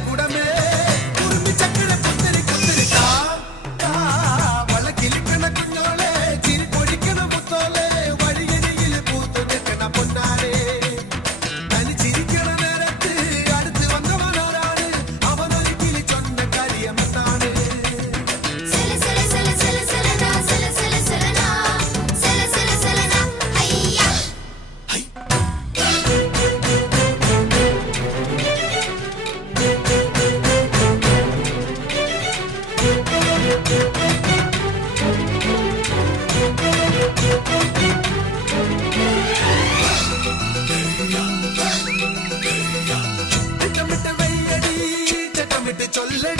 കൂടമേ കുറുമ്പി ചക്കര പുത്തരി കുത്തരി വളക്കിലിക്കണ കുഞ്ഞോളെ ചിരി പൊടിക്കണ മുത്തോളെ വഴിയരികിൽ പൂത്തു നിൽക്കണ പൊന്നാരെ തനിച്ചിരിക്കണ നേരത്ത് അടുത്ത് വന്നവനാരാണ് അവനൊരിക്കൽ ചൊന്ന കാര്യമെന്നാണ് ചൊല്ലടി